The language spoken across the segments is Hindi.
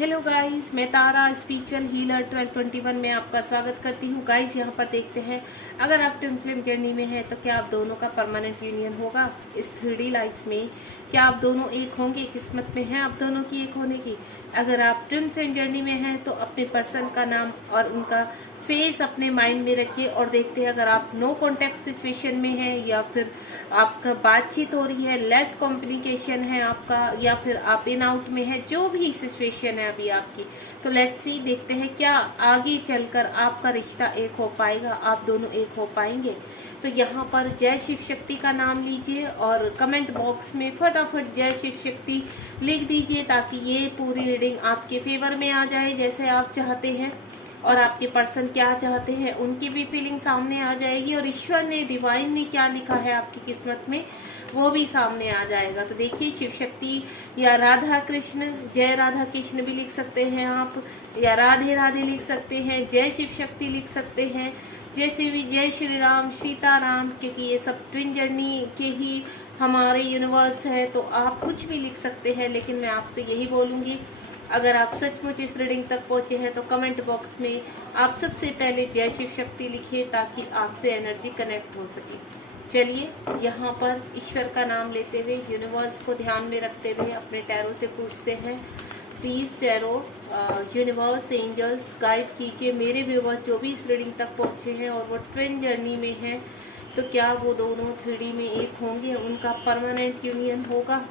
हेलो गाइस, मैं तारा स्पिरिचुअल हीलर 1221 में आपका स्वागत करती हूँ। गाइस यहाँ पर देखते हैं, अगर आप ट्विन फ्लेम जर्नी में हैं तो क्या आप दोनों का परमानेंट यूनियन होगा इस 3D लाइफ में। क्या आप दोनों एक होंगे, किस्मत में है आप दोनों की एक होने की। अगर आप ट्विन फ्लेम जर्नी में हैं तो अपने पर्सन का नाम और उनका फेस अपने माइंड में रखिए और देखते हैं अगर आप नो कांटेक्ट सिचुएशन में है या फिर आपका बातचीत हो रही है, लेस कम्युनिकेशन है आपका, या फिर आप इन आउट में है, जो भी सिचुएशन है अभी आपकी, तो लेट्स सी देखते हैं क्या आगे चलकर आपका रिश्ता एक हो पाएगा, आप दोनों एक हो पाएंगे। तो यहाँ पर जय शिव शक्ति का नाम लीजिए और कमेंट बॉक्स में फटाफट जय शिव शक्ति लिख दीजिए ताकि ये पूरी रीडिंग आपके फेवर में आ जाए जैसे आप चाहते हैं और आपके पर्सन क्या चाहते हैं उनकी भी फीलिंग सामने आ जाएगी और ईश्वर ने, डिवाइन ने क्या लिखा है आपकी किस्मत में वो भी सामने आ जाएगा। तो देखिए, शिव शक्ति या राधा कृष्ण, जय राधा कृष्ण भी लिख सकते हैं आप, या राधे राधे लिख सकते हैं, जय शिव शक्ति लिख सकते हैं, जैसे भी जय श्री राम, सीताराम, क्योंकि ये सब ट्विन जर्नी के ही हमारे यूनिवर्स है तो आप कुछ भी लिख सकते हैं। लेकिन मैं आपसे यही बोलूँगी, अगर आप सचमुच इस रीडिंग तक पहुंचे हैं तो कमेंट बॉक्स में आप सबसे पहले जय शिव शक्ति लिखिए ताकि आपसे एनर्जी कनेक्ट हो सके। चलिए यहाँ पर ईश्वर का नाम लेते हुए, यूनिवर्स को ध्यान में रखते हुए अपने टैरो से पूछते हैं, please tarot, universe, angels guide कीजिए मेरे व्यूवर्स जो भी इस रीडिंग तक पहुँचे हैं और वो ट्विन जर्नी में हैं, तो क्या वो दोनों 3D में एक होंगे, उनका परमानेंट यूनियन होगा।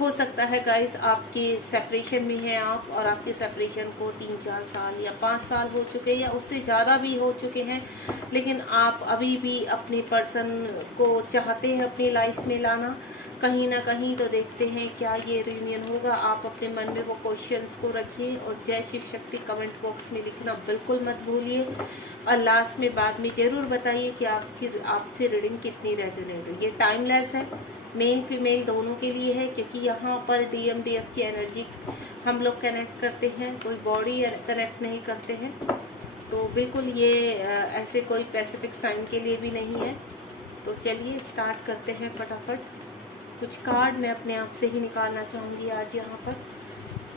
हो सकता है गाइस आपके सेपरेशन में है आप और आपके सेपरेशन को 3-4 साल या 5 साल हो चुके हैं या उससे ज़्यादा भी हो चुके हैं, लेकिन आप अभी भी अपने पर्सन को चाहते हैं अपनी लाइफ में लाना कहीं ना कहीं। तो देखते हैं क्या ये रियूनियन होगा। आप अपने मन में वो क्वेश्चंस को रखिए और जय शिव शक्ति कमेंट बॉक्स में लिखना बिल्कुल मत भूलिए और लास्ट में बाद में ज़रूर बताइए कि आपसे रीडिंग कितनी रेजोनेट हुई। ये टाइमलेस है, मेल फीमेल दोनों के लिए है, क्योंकि यहाँ पर DMDF की एनर्जी हम लोग कनेक्ट करते हैं, कोई बॉडी कनेक्ट नहीं करते हैं। तो बिल्कुल ये ऐसे कोई स्पेसिफिक साइन के लिए भी नहीं है। तो चलिए स्टार्ट करते हैं फटाफट। कुछ कार्ड मैं अपने आप से ही निकालना चाहूँगी आज यहाँ पर,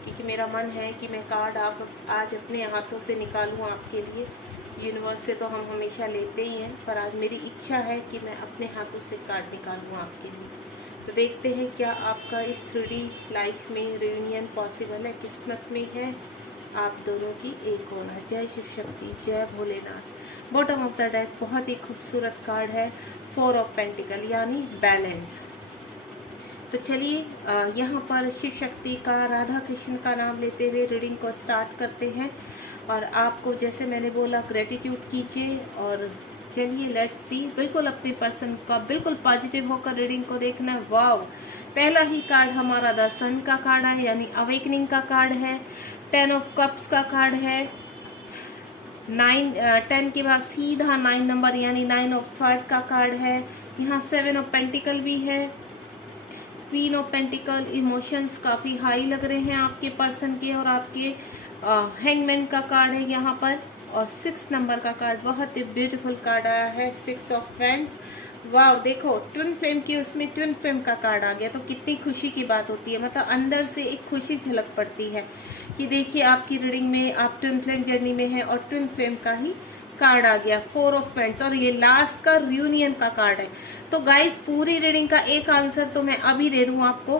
क्योंकि मेरा मन है कि मैं कार्ड आज अपने हाथों से निकालूँ आपके लिए। यूनिवर्स से तो हम हमेशा लेते ही हैं, पर आज मेरी इच्छा है कि मैं अपने हाथों से कार्ड निकालूँ आपके लिए। तो देखते हैं क्या आपका इस 3D लाइफ में रियूनियन पॉसिबल है, किस्मत में है आप दोनों की एक होना। जय शिव शक्ति, जय Bholenath. Bottom of the deck बहुत ही खूबसूरत कार्ड है, 4 ऑफ पेंटिकल यानी बैलेंस। तो चलिए यहाँ पर शिव शक्ति का, राधा कृष्ण का नाम लेते हुए रीडिंग को स्टार्ट करते हैं। और आपको जैसे मैंने बोला ग्रेटिट्यूड कीजिए और चलिए लेट्स सी। बिल्कुल अपने पर्सन का बिल्कुल पॉजिटिव होकर रीडिंग को देखना है। वाव, पहला ही कार्ड हमारा द सन का कार्ड है यानी अवेकनिंग का कार्ड है। 10 ऑफ कप्स का कार्ड है। 10 के बाद सीधा 9 नंबर यानी 9 ऑफ स्वॉर्ड का कार्ड है। यहाँ 7 ऑफ पेंटिकल भी है। क्वीन ऑफ पेंटिकल, इमोशंस काफ़ी हाई लग रहे हैं आपके पर्सन के और आपके। हैंगमैन का कार्ड है यहाँ पर और 6 नंबर का कार्ड, बहुत ही ब्यूटीफुल कार्ड आया है, 6 ऑफ फ्रेंड्स। वाह, देखो ट्विन फ्लेम की, उसमें ट्विन फ्लेम का कार्ड आ गया तो कितनी खुशी की बात होती है, मतलब अंदर से एक खुशी झलक पड़ती है कि देखिए आपकी रीडिंग में आप ट्विन फ्लेम जर्नी में है और ट्विन फ्लेम का ही कार्ड आ गया, 4 ऑफ फ्रेंड्स, और ये लास्ट का रियूनियन का कार्ड है। तो गाइस पूरी रीडिंग का एक आंसर तो मैं अभी दे दूं आपको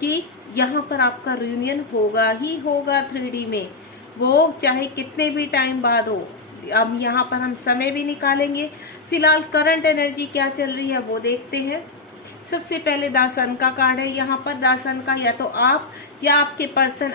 कि यहाँ पर आपका रियूनियन होगा ही होगा 3D में, वो चाहे कितने भी टाइम बाद हो। अब यहाँ पर हम समय भी निकालेंगे। फिलहाल करंट एनर्जी क्या चल रही है वो देखते हैं। सबसे पहले दासन का कार्ड है यहाँ पर। दासन का या तो आप या आपके पर्सन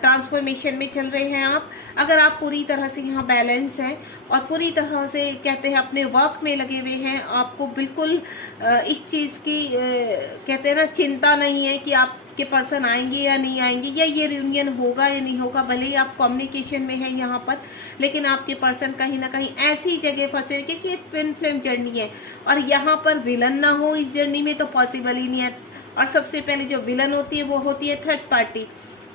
ट्रांसफॉर्मेशन में चल रहे हैं आप। अगर आप पूरी तरह से यहाँ बैलेंस हैं और पूरी तरह से कहते हैं अपने वर्क में लगे हुए हैं, आपको बिल्कुल इस चीज़ की कहते हैं ना चिंता नहीं है कि आपके पर्सन आएंगे या नहीं आएंगे या ये रियूनियन होगा या नहीं होगा। भले ही आप कम्युनिकेशन में है यहाँ पर, लेकिन आपके पर्सन कहीं ना कहीं ऐसी जगह फंसे क्योंकि ये ट्विन फ्लेम जर्नी है और यहाँ पर विलन ना हो इस जर्नी में तो पॉसिबल ही नहीं है। और सबसे पहले जो विलन होती है वो होती है थर्ड पार्टी।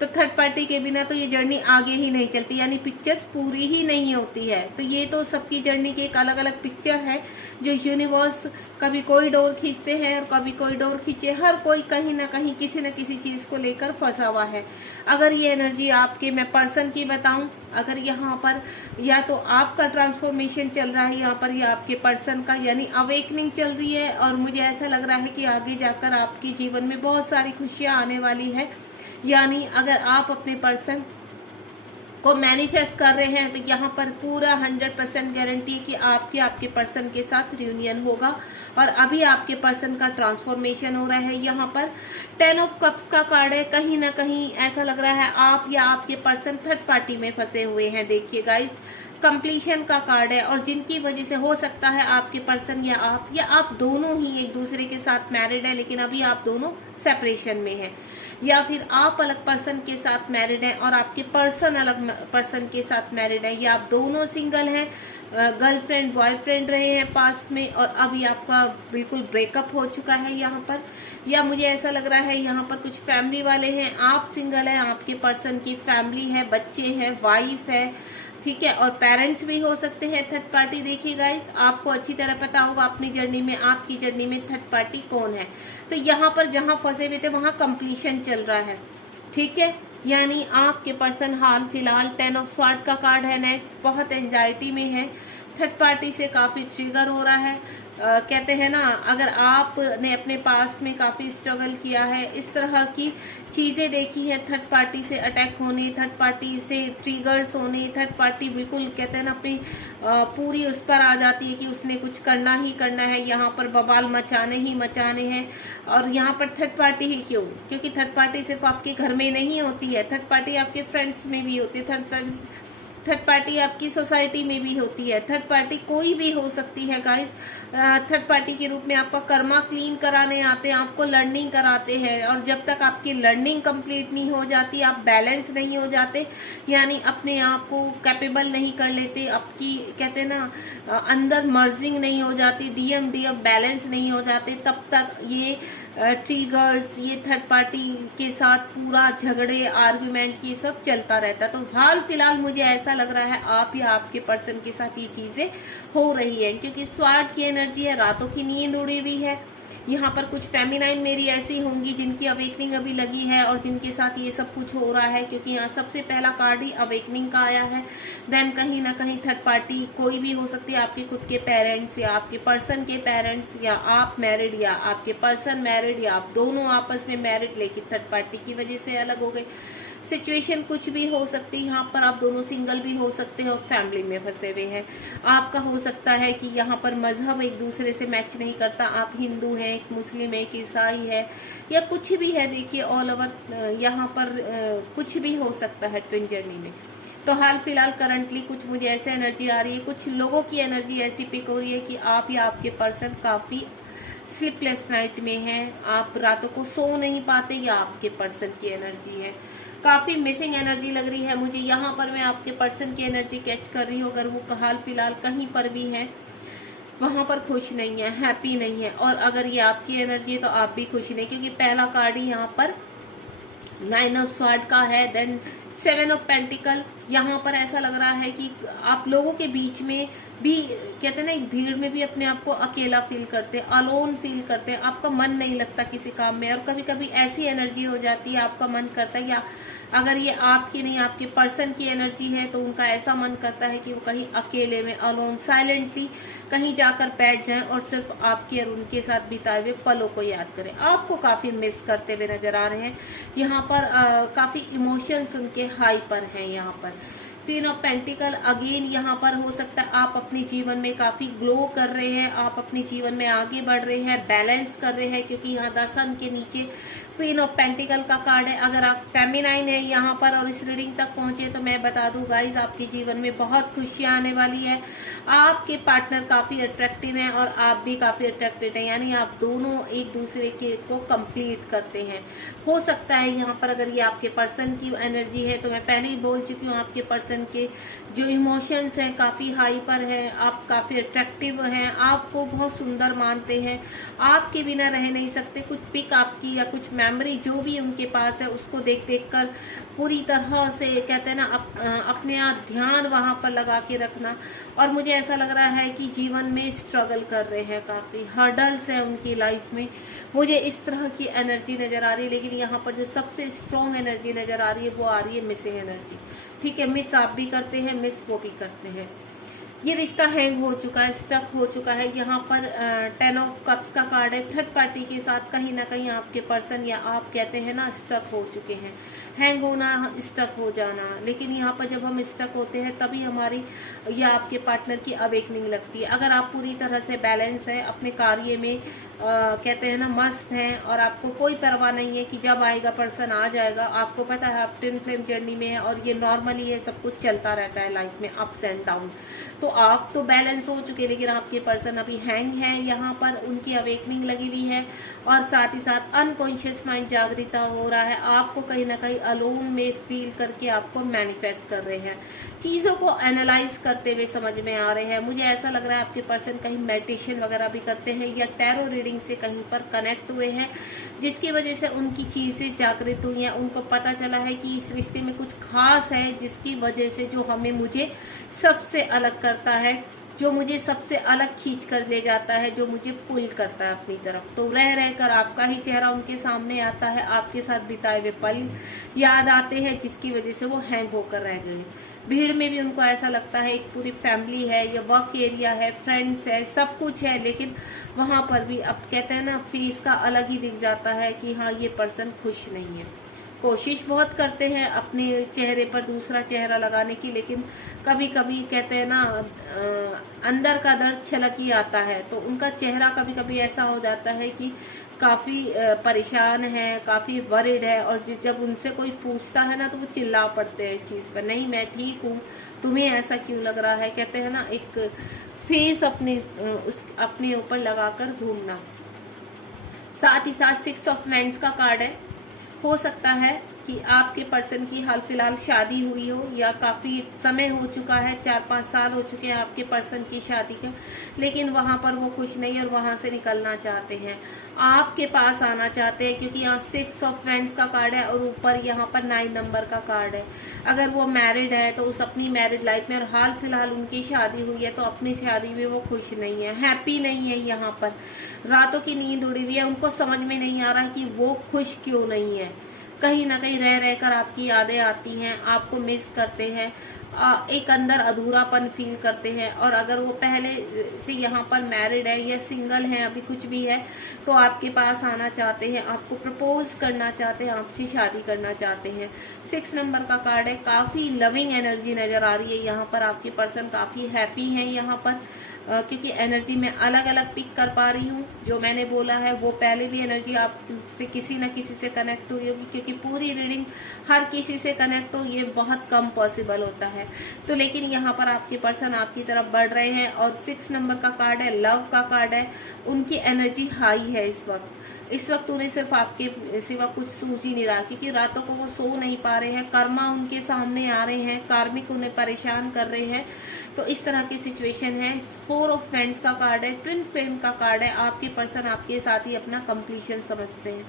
तो थर्ड पार्टी के बिना तो ये जर्नी आगे ही नहीं चलती, यानी पिक्चर्स पूरी ही नहीं होती है। तो ये तो सबकी जर्नी की एक अलग अलग पिक्चर है जो यूनिवर्स कभी कोई डोर खींचते हैं और कभी कोई डोर खींचे। हर कोई कहीं ना कहीं किसी न किसी चीज़ को लेकर फंसा हुआ है। अगर ये एनर्जी आपके, मैं पर्सन की बताऊं, अगर यहाँ पर या तो आपका ट्रांसफॉर्मेशन चल रहा है यहाँ पर, या आपके पर्सन का यानी अवेकनिंग चल रही है, और मुझे ऐसा लग रहा है कि आगे जाकर आपके जीवन में बहुत सारी खुशियाँ आने वाली है। यानी अगर आप अपने पर्सन को मैनिफेस्ट कर रहे हैं तो यहाँ पर पूरा 100% गारंटी है कि आपके पर्सन के साथ रियूनियन होगा। और अभी आपके पर्सन का ट्रांसफॉर्मेशन हो रहा है। यहाँ पर 10 ऑफ कप्स का कार्ड है। कहीं ना कहीं ऐसा लग रहा है आप या आपके पर्सन थर्ड पार्टी में फंसे हुए हैं। देखिए गाइस, कंप्लीशन का कार्ड है, और जिनकी वजह से हो सकता है आपके पर्सन या आप दोनों ही एक दूसरे के साथ मैरिड है, लेकिन अभी आप दोनों सेपरेशन में हैं, या फिर आप अलग पर्सन के साथ मैरिड हैं और आपके पर्सन अलग पर्सन के साथ मैरिड है, या आप दोनों सिंगल हैं, गर्लफ्रेंड बॉयफ्रेंड रहे हैं पास्ट में और अभी आपका बिल्कुल ब्रेकअप हो चुका है यहाँ पर। या मुझे ऐसा लग रहा है यहाँ पर कुछ फैमिली वाले हैं, आप सिंगल हैं, आपके पर्सन की फैमिली है, बच्चे हैं, वाइफ है, ठीक है, और पेरेंट्स भी हो सकते हैं थर्ड पार्टी। देखिए गाइस, आपको अच्छी तरह पता होगा अपनी जर्नी में, आपकी जर्नी में थर्ड पार्टी कौन है। तो यहाँ पर जहाँ फंसे हुए थे वहाँ कंप्लीशन चल रहा है, ठीक है। यानी आपके पर्सन हाल फिलहाल 10 ऑफ स्वॉर्ड का कार्ड है नेक्स्ट, बहुत एंजाइटी में है, थर्ड पार्टी से काफ़ी ट्रिगर हो रहा है। कहते हैं ना, अगर आपने अपने पास्ट में काफ़ी स्ट्रगल किया है, इस तरह की चीज़ें देखी है, थर्ड पार्टी से अटैक होने, थर्ड पार्टी से ट्रिगर्स होने, थर्ड पार्टी बिल्कुल कहते हैं ना अपनी पूरी उस पर आ जाती है कि उसने कुछ करना ही करना है, यहाँ पर बवाल मचाने ही मचाने हैं। और यहाँ पर थर्ड पार्टी ही क्यों? क्योंकि थर्ड पार्टी सिर्फ आपके घर में नहीं होती है, थर्ड पार्टी आपके फ्रेंड्स में भी होती है, थर्ड पार्टी आपकी सोसाइटी में भी होती है, थर्ड पार्टी कोई भी हो सकती है गाइस। थर्ड पार्टी के रूप में आपका कर्मा क्लीन कराने आते हैं, आपको लर्निंग कराते हैं, और जब तक आपकी लर्निंग कंप्लीट नहीं हो जाती, आप बैलेंस नहीं हो जाते, यानी अपने आप को कैपेबल नहीं कर लेते, आपकी कहते हैं ना अंदर मर्जिंग नहीं हो जाती, डीएम बैलेंस नहीं हो जाते, तब तक ये ट्रिगर्स, ये थर्ड पार्टी के साथ पूरा झगड़े आर्गुमेंट ये सब चलता रहता है। तो हाल फिलहाल मुझे ऐसा लग रहा है आप या आपके पर्सन के साथ ये चीज़ें हो रही है, क्योंकि स्वार्थ की एनर्जी है, रातों की नींद उड़ी हुई है। यहाँ पर कुछ फेमिनाइन मेरी ऐसी होंगी जिनकी अवेकनिंग अभी लगी है और जिनके साथ ये सब कुछ हो रहा है, क्योंकि यहाँ सबसे पहला कार्ड ही अवेकनिंग का आया है। देन कहीं ना कहीं थर्ड पार्टी कोई भी हो सकती है, आपके खुद के पेरेंट्स या आपके पर्सन के पेरेंट्स, या आप मैरिड या आपके पर्सन मैरिड, या आप दोनों आपस में मैरिड लेकिन थर्ड पार्टी की वजह से अलग हो गए। सिचुएशन कुछ भी हो सकती है, यहाँ पर आप दोनों सिंगल भी हो सकते हैं और फैमिली में फंसे हुए हैं। आपका हो सकता है कि यहाँ पर मजहब एक दूसरे से मैच नहीं करता, आप हिंदू हैं, एक मुस्लिम है, एक ईसाई है, या कुछ भी है। देखिए ऑल ओवर यहाँ पर कुछ भी हो सकता है ट्विन जर्नी में। तो हाल फिलहाल करंटली कुछ मुझे ऐसे एनर्जी आ रही है, कुछ लोगों की एनर्जी ऐसी पिक हो रही है कि आप या आपके पर्सन काफ़ी स्लीपलेस नाइट में हैं, आप रातों को सो नहीं पाते, या आपके पर्सन की एनर्जी है काफ़ी मिसिंग एनर्जी लग रही है मुझे। यहाँ पर मैं आपके पर्सन की एनर्जी कैच कर रही हूँ, अगर वो हाल फिलहाल कहीं पर भी है वहाँ पर खुश नहीं है, हैप्पी नहीं है, और अगर ये आपकी एनर्जी है तो आप भी खुश नहीं, क्योंकि पहला कार्ड ही यहाँ पर 9 ऑफ स्वॉर्ड का है, देन 7 ऑफ पेंटिकल। यहाँ पर ऐसा लग रहा है कि आप लोगों के बीच में भी कहते हैं ना, एक भीड़ में भी अपने आप को अकेला फील करते हैं, अलोन फील करते हैं, आपका मन नहीं लगता किसी काम में, और कभी कभी ऐसी एनर्जी हो जाती है आपका मन करता है, या अगर ये आपकी नहीं आपके पर्सन की एनर्जी है तो उनका ऐसा मन करता है कि वो कहीं अकेले में अलोन साइलेंटली कहीं जाकर बैठ जाएं और सिर्फ आपके और उनके साथ बिताए हुए पलों को याद करें। आपको काफ़ी मिस करते हुए नजर आ रहे हैं। यहाँ पर काफ़ी इमोशंस उनके हाई पर हैं। यहाँ पर 3 ऑफ पेंटिकल अगेन यहाँ पर हो सकता है आप अपने जीवन में काफ़ी ग्लो कर रहे हैं, आप अपने जीवन में आगे बढ़ रहे हैं, बैलेंस कर रहे हैं, क्योंकि यहाँ 10 सन के नीचे क्वीन ऑफ पेंटिकल का कार्ड है। अगर आप फेमिनाइन है यहाँ पर और इस रीडिंग तक पहुँचे तो मैं बता दूँ गाइज, आपके जीवन में बहुत खुशियाँ आने वाली है। आपके पार्टनर काफ़ी अट्रैक्टिव हैं और आप भी काफ़ी अट्रैक्टिव हैं, यानी आप दोनों एक दूसरे के को कंप्लीट करते हैं। हो सकता है यहाँ पर अगर ये आपके पर्सन की एनर्जी है तो मैं पहले ही बोल चुकी हूँ, आपके पर्सन के जो इमोशंस हैं काफ़ी हाई पर हैं, आप काफ़ी अट्रैक्टिव हैं, आपको बहुत सुंदर मानते हैं, आपके बिना रह नहीं सकते। कुछ पिक आपकी या कुछ मेमोरी जो भी उनके पास है उसको देख देख कर पूरी तरह से कहते हैं ना अपने आप ध्यान वहाँ पर लगा के रखना। और मुझे ऐसा लग रहा है कि जीवन में स्ट्रगल कर रहे हैं, काफ़ी हर्डल्स हैं उनकी लाइफ में, मुझे इस तरह की एनर्जी नज़र आ रही है। लेकिन यहाँ पर जो सबसे स्ट्रॉन्ग एनर्जी नज़र आ रही है वो आ रही है मिसिंग एनर्जी। ठीक है, मिस आप भी करते हैं, मिस वो भी करते हैं। ये रिश्ता हैंग हो चुका है, स्टक हो चुका है। यहाँ पर 10 ऑफ कप्स का कार्ड है। थर्ड पार्टी के साथ कहीं ना कहीं आपके पर्सन या आप कहते हैं ना स्टक हो चुके हैं। हैंग होना, स्टक हो जाना। लेकिन यहाँ पर जब हम स्टक होते हैं तभी हमारी या आपके पार्टनर की अवेकनिंग लगती है। अगर आप पूरी तरह से बैलेंस है अपने कार्य में, कहते हैं ना मस्त हैं, और आपको कोई परवाह नहीं है कि जब आएगा पर्सन आ जाएगा, आपको पता है आप ट्विन फ्लेम जर्नी में है और ये नॉर्मली है, सब कुछ चलता रहता है लाइफ में अप्स एंड डाउन। तो आप तो बैलेंस हो चुके, लेकिन आपके पर्सन अभी हैंग है। यहाँ पर उनकी अवेकनिंग लगी हुई है और साथ ही साथ अनकॉन्शियस माइंड जागृता हो रहा है। आपको कहीं ना कहीं अलोन में फील करके आपको मैनिफेस्ट कर रहे हैं, चीज़ों को एनालाइज करते हुए समझ में आ रहे हैं। मुझे ऐसा लग रहा है आपके पर्सन कहीं मेडिटेशन वगैरह भी करते हैं या टैरो रीडिंग से कहीं पर कनेक्ट हुए हैं, जिसकी वजह से उनकी चीज़ें जागृत हुई हैं। उनको पता चला है कि इस रिश्ते में कुछ खास है, जिसकी वजह से जो मुझे सबसे अलग करता है, जो मुझे सबसे अलग खींच कर ले जाता है, जो मुझे पुल करता है अपनी तरफ। तो रह रहकर आपका ही चेहरा उनके सामने आता है, आपके साथ बिताए हुए पल याद आते हैं, जिसकी वजह से वो हैंग होकर रह गए। भीड़ में भी उनको ऐसा लगता है एक पूरी फैमिली है या वर्क एरिया है, फ्रेंड्स है, सब कुछ है, लेकिन वहाँ पर भी अब कहते हैं ना फेस का अलग ही दिख जाता है कि हाँ ये पर्सन खुश नहीं है। कोशिश बहुत करते हैं अपने चेहरे पर दूसरा चेहरा लगाने की, लेकिन कभी कभी कहते हैं ना अंदर का दर्द छलक ही आता है। तो उनका चेहरा कभी कभी ऐसा हो जाता है कि काफ़ी परेशान है, काफ़ी वरिड है, और जब उनसे कोई पूछता है ना तो वो चिल्ला पड़ते हैं इस चीज़ पर, नहीं मैं ठीक हूँ, तुम्हें ऐसा क्यों लग रहा है। कहते हैं ना एक फेस अपने ऊपर लगाकर घूमना। साथ ही साथ 6 ऑफ वैंड्स का कार्ड है। हो सकता है कि आपके पर्सन की हाल फिलहाल शादी हुई हो या काफ़ी समय हो चुका है, 4-5 साल हो चुके हैं आपके पर्सन की शादी के, लेकिन वहाँ पर वो खुश नहीं और वहाँ से निकलना चाहते हैं, आपके पास आना चाहते हैं, क्योंकि यहाँ 6 ऑफ वैंड्स का कार्ड है और ऊपर यहाँ पर 9 नंबर का कार्ड है। अगर वो मैरिड है तो उस अपनी मैरिड लाइफ में, और हाल फिलहाल उनकी शादी हुई है तो अपनी शादी में वो खुश नहीं है, हैप्पी नहीं है। यहाँ पर रातों की नींद उड़ी हुई है, उनको समझ में नहीं आ रहा कि वो खुश क्यों नहीं है। कहीं ना कहीं रह रहकर आपकी यादें आती हैं, आपको मिस करते हैं, एक अंदर अधूरापन फील करते हैं। और अगर वो पहले से यहाँ पर मैरिड है या सिंगल है, अभी कुछ भी है, तो आपके पास आना चाहते हैं, आपको प्रपोज करना चाहते हैं, आपसे शादी करना चाहते हैं। 6 नंबर का कार्ड है। काफ़ी लविंग एनर्जी नज़र आ रही है यहाँ पर, आपके पर्सन काफ़ी हैप्पी हैं यहाँ पर, क्योंकि एनर्जी मैं अलग अलग पिक कर पा रही हूँ। जो मैंने बोला है वो पहले भी एनर्जी आपसे किसी न किसी से कनेक्ट हुई होगी, क्योंकि पूरी रीडिंग हर किसी से कनेक्ट हो ये बहुत कम पॉसिबल होता है। तो लेकिन यहाँ पर आपके पर्सन आपकी तरफ बढ़ रहे हैं। और 6 नंबर का कार्ड है, लव का कार्ड है। उनकी एनर्जी हाई है इस वक्त उन्हें सिर्फ आपके सिवा कुछ सूझ ही नहीं रहा, क्योंकि रातों को वो सो नहीं पा रहे हैं, कर्मा उनके सामने आ रहे हैं, कार्मिक उन्हें परेशान कर रहे हैं। तो इस तरह की सिचुएशन है। 4 ऑफ फ्रेंड्स का कार्ड है, ट्विन फ्लेम का कार्ड है। आपके पर्सन आपके साथ ही अपना कंप्लीशन समझते हैं,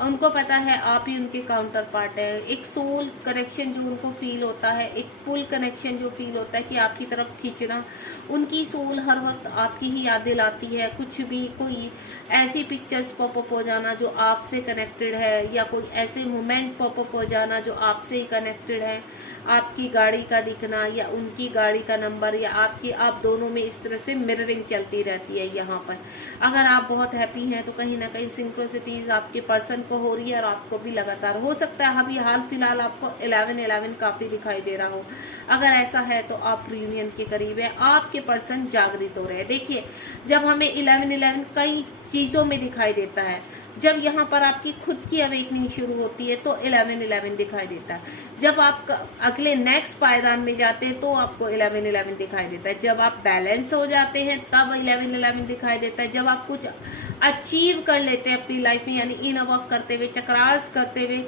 उनको पता है आप ही उनके काउंटर पार्ट है। एक सोल कनेक्शन जो उनको फील होता है, एक पुल कनेक्शन जो फील होता है कि आपकी तरफ खींचना, उनकी सोल हर वक्त आपकी ही याद दिलाती है। कुछ भी कोई ऐसी पिक्चर्स पॉपअप हो जाना जो आपसे कनेक्टेड है, या कोई ऐसे मोमेंट पॉपअप हो जाना जो आपसे ही कनेक्टेड है, आपकी गाड़ी का दिखना या उनकी गाड़ी का नंबर, या आप दोनों में इस तरह से मिररिंग चलती रहती है। यहाँ पर अगर आप बहुत हैप्पी हैं तो कहीं ना कहीं सिंक्रोसिटीज आपके पर्सन को हो रही है और आपको भी लगातार हो सकता है। अभी हाल फिलहाल आपको 11-11 काफ़ी दिखाई दे रहा हो। अगर ऐसा है तो आप रियूनियन के करीब है, आपके पर्सन जागृत हो रहे हैं। देखिए, जब हमें 11-11 कई चीज़ों में दिखाई देता है, जब यहाँ पर आपकी खुद की अवेकनिंग शुरू होती है तो 11-11 दिखाई देता है। जब आप अगले नेक्स्ट पायदान में जाते हैं तो आपको 11-11 दिखाई देता है। जब आप बैलेंस हो जाते हैं तब 11-11 दिखाई देता है। जब आप कुछ अचीव कर लेते हैं अपनी लाइफ में, यानी इनर वर्क करते हुए, चक्रास करते हुए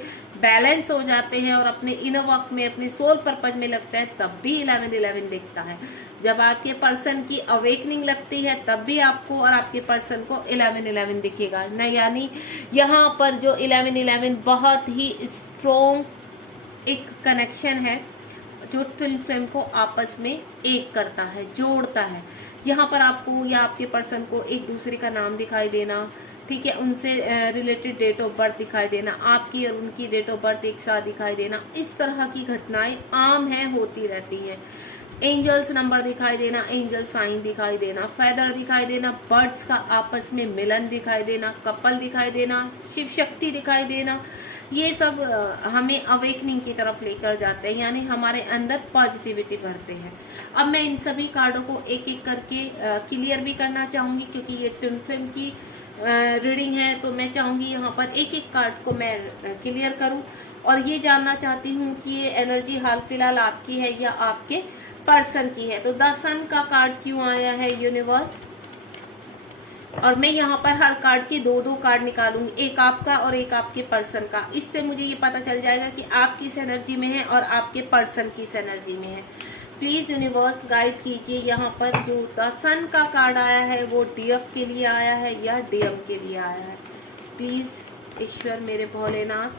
बैलेंस हो जाते हैं और अपने इनर वर्क में, अपने सोल पर्पज में लगते हैं, तब भी 11-11 दिखता है। जब आपके पर्सन की अवेकनिंग लगती है तब भी आपको और आपके पर्सन को 11-11 दिखेगा। न यानी यहाँ पर जो 11-11 बहुत ही स्ट्रॉन्ग एक कनेक्शन है जो ट्विन फ्लेम को आपस में एक करता है, जोड़ता है। यहाँ पर आपको या आपके पर्सन को एक दूसरे का नाम दिखाई देना, ठीक है, उनसे रिलेटेड डेट ऑफ बर्थ दिखाई देना, आपकी और उनकी डेट ऑफ बर्थ एक साथ दिखाई देना, इस तरह की घटनाएं आम हैं, होती रहती हैं। एंजल्स नंबर दिखाई देना, एंजल साइन दिखाई देना, फेदर दिखाई देना, बर्ड्स का आपस में मिलन दिखाई देना, कपल दिखाई देना, शिव शक्ति दिखाई देना, ये सब हमें अवेकनिंग की तरफ लेकर जाते हैं, यानी हमारे अंदर पॉजिटिविटी भरते हैं। अब मैं इन सभी कार्डों को एक एक करके क्लियर भी करना चाहूंगी, क्योंकि ये ट्विन फ्लेम की रीडिंग है, तो मैं चाहूंगी यहाँ पर एक एक कार्ड को मैं क्लियर करूं, और ये जानना चाहती हूँ कि ये एनर्जी हाल फिलहाल आपकी है या आपके पर्सन की है। तो द सन का कार्ड क्यों आया है यूनिवर्स, और मैं यहाँ पर हर कार्ड के दो दो कार्ड निकालूंगी, एक आपका और एक आपके पर्सन का। इससे मुझे ये पता चल जाएगा कि आप किस एनर्जी में है और आपके पर्सन किस एनर्जी में है। प्लीज यूनिवर्स गाइड कीजिए। यहाँ पर जो द सन का कार्ड आया है वो डीएफ के लिए आया है या डीएम के लिए आया है। प्लीज ईश्वर मेरे भोलेनाथ,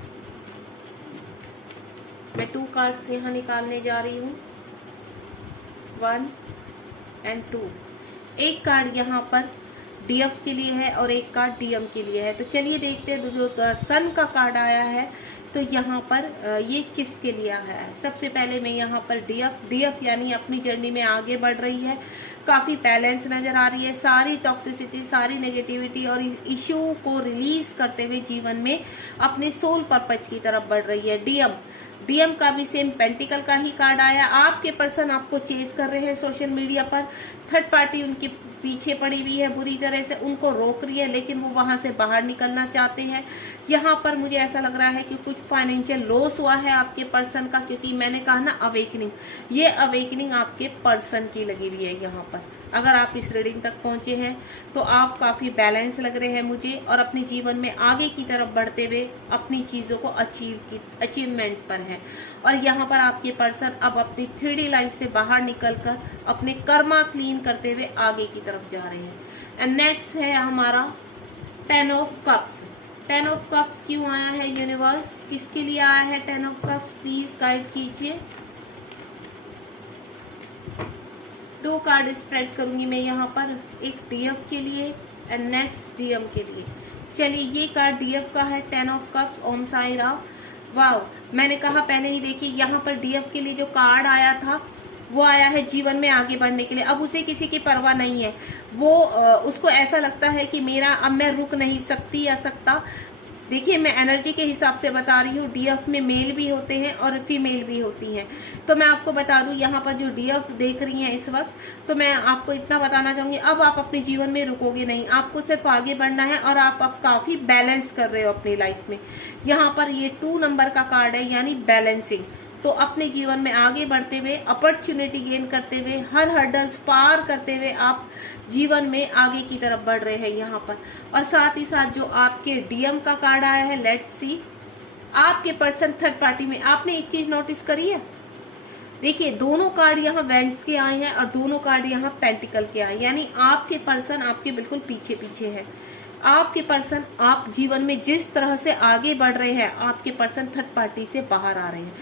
मैं 2 कार्ड्स यहाँ निकालने जा रही हूँ, 1 और 2। एक कार्ड यहाँ पर डीएफ के लिए है और एक कार्ड डीएम के लिए है। तो चलिए देखते हैं जो सन का कार्ड आया है तो यहाँ पर ये किसके लिए आया है। सबसे पहले मैं यहाँ पर डीएफ यानी अपनी जर्नी में आगे बढ़ रही है, काफी बैलेंस नजर आ रही है, सारी टॉक्सिसिटी, सारी नेगेटिविटी और इशू को रिलीज करते हुए जीवन में अपने सोल पर्पज की तरफ बढ़ रही है। डीएम का भी सेम पेंटिकल का ही कार्ड आया। आपके पर्सन आपको चेज कर रहे हैं सोशल मीडिया पर, थर्ड पार्टी उनके पीछे पड़ी हुई है, बुरी तरह से उनको रोक रही है, लेकिन वो वहां से बाहर निकलना चाहते हैं। यहाँ पर मुझे ऐसा लग रहा है कि कुछ फाइनेंशियल लॉस हुआ है आपके पर्सन का, क्योंकि मैंने कहा ना अवेकनिंग, ये अवेकनिंग आपके पर्सन की लगी हुई है। यहाँ पर अगर आप इस रीडिंग तक पहुंचे हैं तो आप काफी बैलेंस लग रहे हैं मुझे, और अपने जीवन में आगे की तरफ बढ़ते हुए अपनी चीजों को अचीवमेंट पर हैं। और यहाँ पर आपके पर्सन अब अपनी 3D लाइफ से बाहर निकलकर अपने कर्मा क्लीन करते हुए आगे की तरफ जा रहे हैं। एंड नेक्स्ट है हमारा 10 ऑफ कप्स। 10 ऑफ कप्स क्यों आया है यूनिवर्स, किसके लिए आया है 10 ऑफ कप्स, प्लीज गाइड कीजिए। 2 कार्ड स्प्रेड करूंगी मैं यहाँ पर, एक डीएफ के लिए एंड नेक्स्ट डीएम के लिए। चलिए ये कार्ड डीएफ का है, 10 ऑफ कप्स, ओम साई राम। वाव, मैंने कहा पहले ही, देखिए यहाँ पर डीएफ के लिए जो कार्ड आया था वो आया है जीवन में आगे बढ़ने के लिए। अब उसे किसी की परवाह नहीं है, वो उसको ऐसा लगता है कि मेरा अब मैं रुक नहीं सकती या सकता। देखिए मैं एनर्जी के हिसाब से बता रही हूँ, डीएफ में मेल भी होते हैं और फीमेल भी होती हैं। तो मैं आपको बता दूं यहाँ पर जो डीएफ देख रही हैं इस वक्त, तो मैं आपको इतना बताना चाहूंगी, अब आप अपने जीवन में रुकोगे नहीं, आपको सिर्फ आगे बढ़ना है, और आप अब काफी बैलेंस कर रहे हो अपनी लाइफ में। यहाँ पर ये 2 नंबर का कार्ड है, यानी बैलेंसिंग। तो अपने जीवन में आगे बढ़ते हुए, अपॉर्चुनिटी गेन करते हुए, हर हर्डल्स पार करते हुए आप जीवन में आगे की तरफ बढ़ रहे हैं यहाँ पर। और साथ ही साथ जो आपके डीएम का कार्ड आया है, लेट्स सी, आपके पर्सन थर्ड पार्टी में। आपने एक चीज नोटिस करी है, देखिए दोनों कार्ड यहाँ वेंट्स के आए हैं और दोनों कार्ड यहाँ पेंटिकल के आए, यानी आपके पर्सन आपके बिल्कुल पीछे पीछे है। आपके पर्सन, आप जीवन में जिस तरह से आगे बढ़ रहे हैं, आपके पर्सन थर्ड पार्टी से बाहर आ रहे हैं।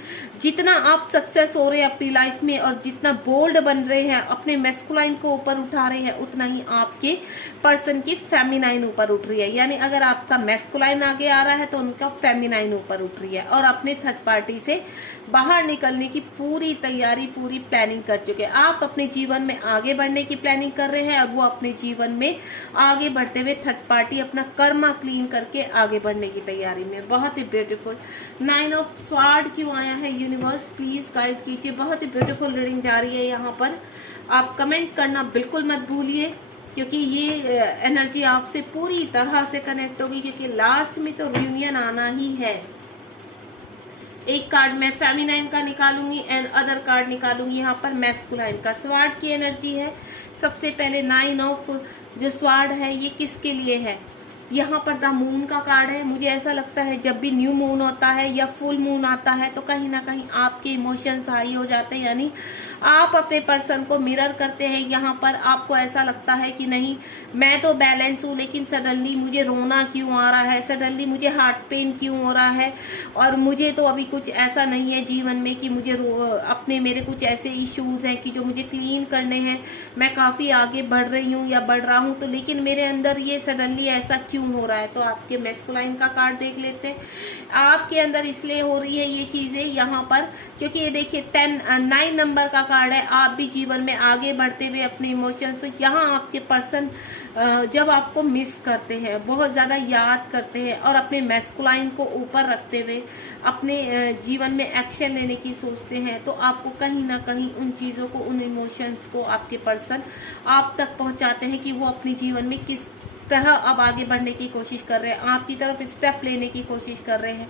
जितना आप सक्सेस हो रहे हैं अपनी लाइफ में और जितना बोल्ड बन रहे हैं, अपने मैस्कुलाइन को ऊपर उठा रहे हैं, उतना ही आपके पर्सन की फेमिनाइन ऊपर उठ रही है। यानी अगर आपका मैस्कुलाइन आगे आ रहा है तो उनका फेमिनाइन ऊपर उठ रही है, और अपने थर्ड पार्टी से बाहर निकलने की पूरी तैयारी, पूरी प्लानिंग कर चुके हैं। आप अपने जीवन में आगे बढ़ने की प्लानिंग कर रहे हैं और वो अपने जीवन में आगे बढ़ते हुए थर्ड पार्टी अपना कर्मा क्लीन करके आगे बढ़ने की तैयारी में। बहुत ही ब्यूटीफुल 9 ऑफ स्वॉर्ड क्यों आया है यूनिवर्स, प्लीज गाइड कीजिए। बहुत ही ब्यूटीफुल रीडिंग जा रही है यहाँ पर। आप कमेंट करना बिल्कुल मत भूलिए, क्योंकि ये एनर्जी आपसे पूरी तरह से कनेक्ट होगी, क्योंकि लास्ट में तो रियूनियन आना ही है। एक कार्ड मैं फेमिनाइन का निकालूंगी एंड अदर कार्ड निकालूंगी यहाँ पर मैस्कुलाइन का। स्वॉर्ड की एनर्जी है। सबसे पहले 9 ऑफ जो स्वॉर्ड है ये किसके लिए है, यहाँ पर द मून का कार्ड है। मुझे ऐसा लगता है जब भी न्यू मून होता है या फुल मून आता है तो कहीं ना कहीं आपके इमोशंस हाई हो जाते हैं, यानी आप अपने पर्सन को मिरर करते हैं। यहाँ पर आपको ऐसा लगता है कि नहीं, मैं तो बैलेंस हूँ, लेकिन सडनली मुझे रोना क्यों आ रहा है, सडनली मुझे हार्ट पेन क्यों हो रहा है, और मुझे तो अभी कुछ ऐसा नहीं है जीवन में कि मुझे अपने मेरे कुछ ऐसे इश्यूज हैं कि जो मुझे क्लीन करने हैं, मैं काफ़ी आगे बढ़ रही हूँ या बढ़ रहा हूँ, तो लेकिन मेरे अंदर ये सडनली ऐसा क्यों हो रहा है। तो आपके मैस्कुलाइन का कार्ड देख लेते हैं। आपके अंदर इसलिए हो रही है ये चीज़ें यहाँ पर, क्योंकि ये देखिए 9 नंबर का कार्ड है। आप भी जीवन में आगे बढ़ते हुए अपने इमोशंस, तो यहाँ आपके पर्सन जब आपको मिस करते हैं, बहुत ज़्यादा याद करते हैं, और अपने मैस्कुलाइन को ऊपर रखते हुए अपने जीवन में एक्शन लेने की सोचते हैं, तो आपको कहीं ना कहीं उन चीज़ों को, उन इमोशंस को आपके पर्सन आप तक पहुंचाते हैं कि वो अपने जीवन में किस तरह अब आगे बढ़ने की कोशिश कर रहे हैं, आपकी तरफ स्टेप लेने की कोशिश कर रहे हैं।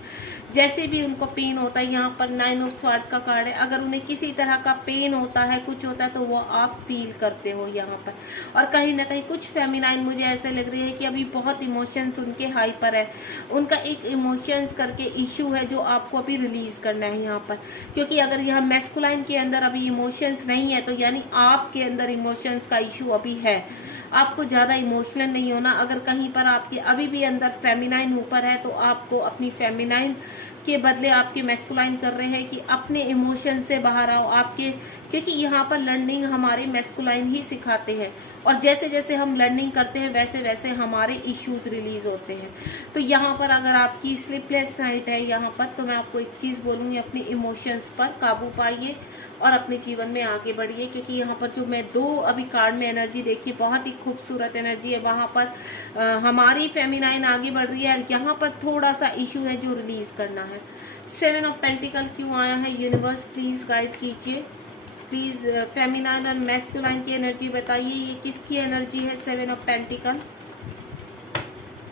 जैसे भी उनको पेन होता है, यहाँ पर 9 ऑफ स्वॉर्ड का कार्ड है, अगर उन्हें किसी तरह का पेन होता है, कुछ होता है, तो वो आप फील करते हो यहाँ पर। और कहीं ना कहीं कुछ फेमिनाइन मुझे ऐसे लग रही है कि अभी बहुत इमोशंस उनके हाई पर है, उनका एक इमोशंस करके इशू है जो आपको अभी रिलीज करना है यहाँ पर। क्योंकि अगर यहाँ मैस्कुलाइन के अंदर अभी इमोशंस नहीं है, तो यानी आपके अंदर इमोशंस का इशू अभी है। आपको ज़्यादा इमोशनल नहीं होना। अगर कहीं पर आपके अभी भी अंदर फेमिनाइन ऊपर है, तो आपको अपनी फेमिनाइन के बदले आपके मैस्कुलाइन कर रहे हैं कि अपने इमोशन से बाहर आओ आपके, क्योंकि यहाँ पर लर्निंग हमारे मैस्कुलाइन ही सिखाते हैं, और जैसे जैसे हम लर्निंग करते हैं वैसे वैसे हमारे इश्यूज रिलीज होते हैं। तो यहाँ पर अगर आपकी स्लीपलेस नाइट है यहाँ पर, तो मैं आपको एक चीज़ बोलूँगी, अपने इमोशंस पर काबू पाइए और अपने जीवन में आगे बढ़िए। क्योंकि यहाँ पर जो मैं 2 अभी कार्ड में एनर्जी देखी, बहुत ही खूबसूरत एनर्जी है। वहाँ पर हमारी फेमिनाइन आगे बढ़ रही है, यहाँ पर थोड़ा सा इशू है जो रिलीज करना है। 7 ऑफ पेंटिकल क्यों आया है, यूनिवर्स प्लीज गाइड कीजिए। प्लीज फेमिनाइन और मैस्कुलाइन की एनर्जी बताइए, ये किसकी एनर्जी है 7 ऑफ पेंटिकल।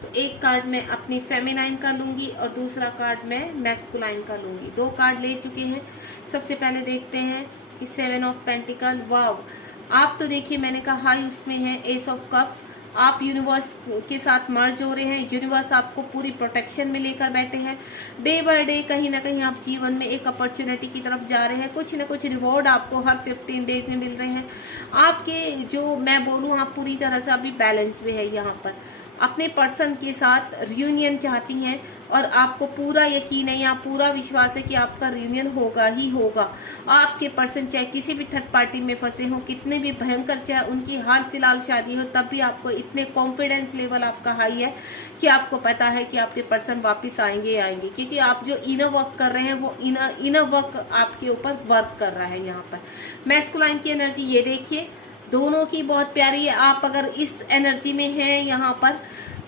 तो एक कार्ड मैं अपनी फेमिनाइन का लूंगी और दूसरा कार्ड मैं मैस्कुलाइन का लूंगी। 2 कार्ड ले चुके हैं। सबसे पहले देखते हैं कि 7 ऑफ पेंटिकल। वाव, आप तो देखिए मैंने कहा हाई उसमें है एस ऑफ कप्स। आप यूनिवर्स के साथ मर्ज हो रहे हैं, यूनिवर्स आपको पूरी प्रोटेक्शन में लेकर बैठे हैं। डे बाय डे कहीं ना कहीं आप जीवन में एक अपॉर्चुनिटी की तरफ जा रहे हैं, कुछ ना कुछ रिवॉर्ड आपको हर 15 डेज में मिल रहे हैं। आपके जो मैं बोलूँ, आप पूरी तरह से अभी बैलेंस में है। यहाँ पर अपने पर्सन के साथ रियूनियन चाहती हैं, और आपको पूरा यकीन है, या पूरा विश्वास है कि आपका रियूनियन होगा ही होगा। आपके पर्सन चाहे किसी भी थर्ड पार्टी में फंसे हो, कितने भी भयंकर चाहे उनकी हाल फिलहाल शादी हो, तब भी आपको इतने कॉन्फिडेंस लेवल आपका हाई है कि आपको पता है कि आपके पर्सन वापस आएंगे आएंगे। क्योंकि आप जो इनर वर्क कर रहे हैं, वो इनर वर्क आपके ऊपर वर्क कर रहा है। यहाँ पर मैस्कुलाइन की एनर्जी ये देखिए, दोनों की बहुत प्यारी है। आप अगर इस एनर्जी में हैं यहाँ पर,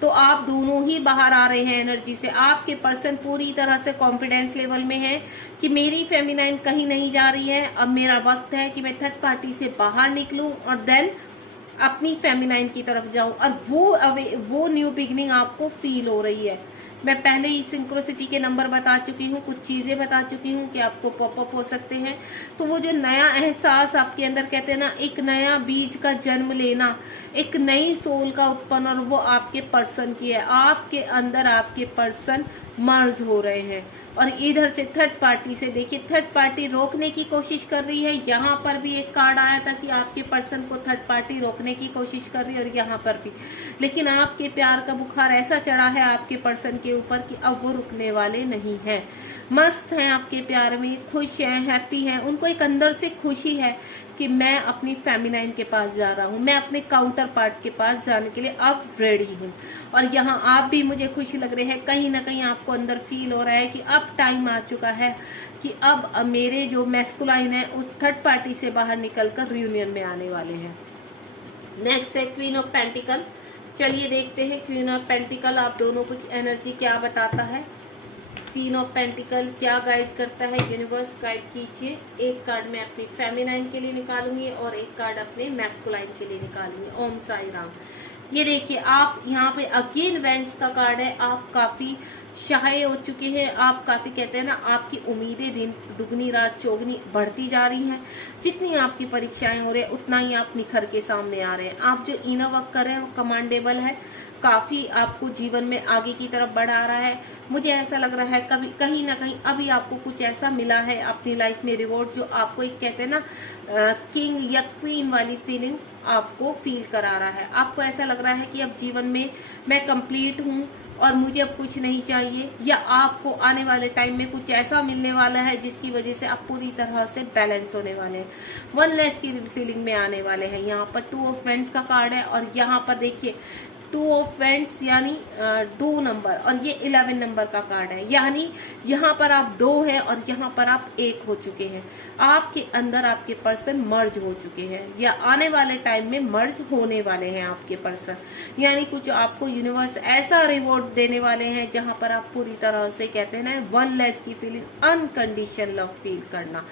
तो आप दोनों ही बाहर आ रहे हैं एनर्जी से। आपके पर्सन पूरी तरह से कॉन्फिडेंस लेवल में है कि मेरी फेमिनाइन कहीं नहीं जा रही है, अब मेरा वक्त है कि मैं थर्ड पार्टी से बाहर निकलूं और देन अपनी फेमिनाइन की तरफ जाऊं। और वो न्यू बिगनिंग आपको फील हो रही है। मैं पहले ही सिंक्रोसिटी के नंबर बता चुकी हूँ, कुछ चीज़ें बता चुकी हूँ कि आपको पॉपअप हो सकते हैं। तो वो जो नया एहसास आपके अंदर, कहते हैं ना, एक नया बीज का जन्म लेना, एक नई सोल का उत्पन्न, और वो आपके पर्सन की है। आपके अंदर आपके पर्सन मर्ज हो रहे हैं, और इधर से थर्ड पार्टी से देखिए, थर्ड पार्टी रोकने की कोशिश कर रही है। यहाँ पर भी एक कार्ड आया था कि आपके पर्सन को थर्ड पार्टी रोकने की कोशिश कर रही है, और यहाँ पर भी। लेकिन आपके प्यार का बुखार ऐसा चढ़ा है आपके पर्सन के ऊपर कि अब वो रुकने वाले नहीं है। मस्त हैं आपके प्यार में, खुश हैं, हैप्पी हैं। उनको एक अंदर से खुशी है कि मैं अपनी फेमिनाइन के पास जा रहा हूँ, मैं अपने काउंटर पार्ट के पास जाने के लिए अब रेडी हूँ। और यहाँ आप भी मुझे खुश लग रहे हैं। कहीं ना कहीं आपको अंदर फील हो रहा है कि अब टाइम आ चुका है कि अब मेरे जो मैस्कुलाइन है उस थर्ड पार्टी से बाहर निकलकर रियूनियन में आने वाले हैं। नेक्स्ट है क्वीन ऑफ पेंटिकल। चलिए देखते हैं क्वीन ऑफ पेंटिकल आप दोनों की एनर्जी क्या बताता है। क्वीन ऑफ पेंटिकल क्या गाइड करता है, यूनिवर्स गाइड कीजिए। एक कार्ड मैं अपनी फेमिनाइन के लिए निकालूंगी और एक कार्ड अपने मैस्कुलाइन के लिए निकालूंगी। ओम साई राम। ये देखिए आप यहाँ पे अगेन वेंट्स का कार्ड है। आप काफी शाये हो चुके हैं, आप काफी कहते हैं ना, आपकी उम्मीदें दिन दुगनी रात चौगनी बढ़ती जा रही हैं। जितनी आपकी परीक्षाएं हो रही है उतना ही आप निखर के सामने आ रहे हैं। आप जो इनर वर्क कर रहे हैं वो कमांडेबल है, काफी आपको जीवन में आगे की तरफ बढ़ा रहा है। मुझे ऐसा लग रहा है कभी कहीं ना कहीं अभी आपको कुछ ऐसा मिला है अपनी लाइफ में रिवॉर्ड, जो आपको एक कहते हैं ना किंग या क्वीन वाली फीलिंग आपको फील करा रहा है। आपको ऐसा लग रहा है कि अब जीवन में मैं कंप्लीट हूँ और मुझे अब कुछ नहीं चाहिए, या आपको आने वाले टाइम में कुछ ऐसा मिलने वाला है जिसकी वजह से आप पूरी तरह से बैलेंस होने वाले हैं, वनलेस की फीलिंग में आने वाले हैं। यहाँ पर 2 ऑफ वेंट्स का कार्ड है और यहाँ पर देखिए 2 ऑफ वेंट्स यानी 2 नंबर, और ये 11 नंबर का कार्ड है। यानी यहाँ पर आप 2 हैं और यहाँ पर आप 1 हो चुके हैं। आपके अंदर आपके पर्सन मर्ज हो चुके हैं, या आने वाले टाइम में मर्ज होने वाले हैं आपके पर्सन। यानी कुछ आपको यूनिवर्स ऐसा रिवॉर्ड देने वाले हैं जहाँ पर आप पूरी तरह से कहते हैं ना वनलेस की फीलिंग, अनकंडीशन लव फील करना।